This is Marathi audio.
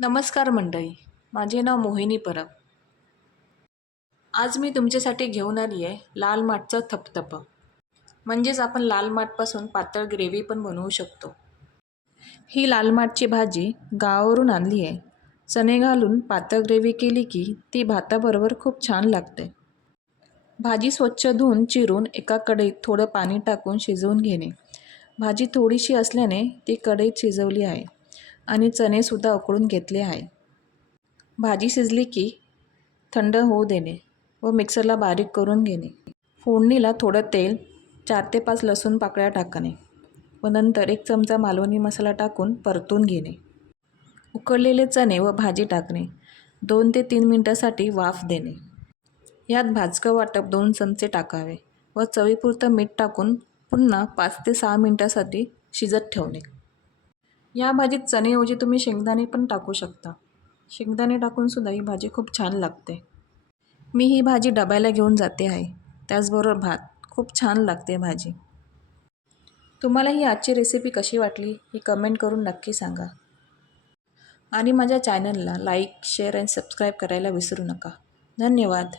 नमस्कार मंडळी, माझे नाव मोहिनी परब. आज मी तुमच्यासाठी घेऊन आली आहे लाल माठचं थपथपं. म्हणजेच आपण लाल माठपासून पातळ ग्रेव्ही पण बनवू शकतो. ही लाल माठची भाजी गावावरून आणली आहे. चणे घालून पातळ ग्रेव्ही केली की ती भाताबरोबर खूप छान लागते. भाजी स्वच्छ धुवून चिरून एका कढईत थोडं पाणी टाकून शिजवून घेणे. भाजी थोडीशी असल्याने ती कढईत शिजवली आहे आणि चणेसुद्धा उकळून घेतले आहे. भाजी शिजली की थंड होऊ देणे व मिक्सरला बारीक करून घेणे. फोडणीला थोडं तेल, 4 ते 5 लसूण पाकळ्या टाकणे व नंतर 1 चमचा मालवणी मसाला टाकून परतून घेणे. उकळलेले चणे व भाजी टाकणे. 2 ते 3 मिनिटांसाठी वाफ देणे. यात भाजकं वाटप 2 चमचे टाकावे व चवीपुरतं मीठ टाकून पुन्हा 5 ते 6 मिनिटांसाठी शिजत ठेवणे. या भाजीत चण्याऐवजी तुम्ही शेंगदाणे पण टाकू शकता. शेंगदाणे टाकूनसुद्धा ही भाजी खूप छान लागते. मी ही भाजी डब्याला घेऊन जाते आहे. त्याचबरोबर भात. खूप छान लागते भाजी. तुम्हाला ही आजची रेसिपी कशी वाटली ही कमेंट करून नक्की सांगा. आणि माझ्या चॅनलला लाईक, शेअर आणि सबस्क्राईब करायला विसरू नका. धन्यवाद.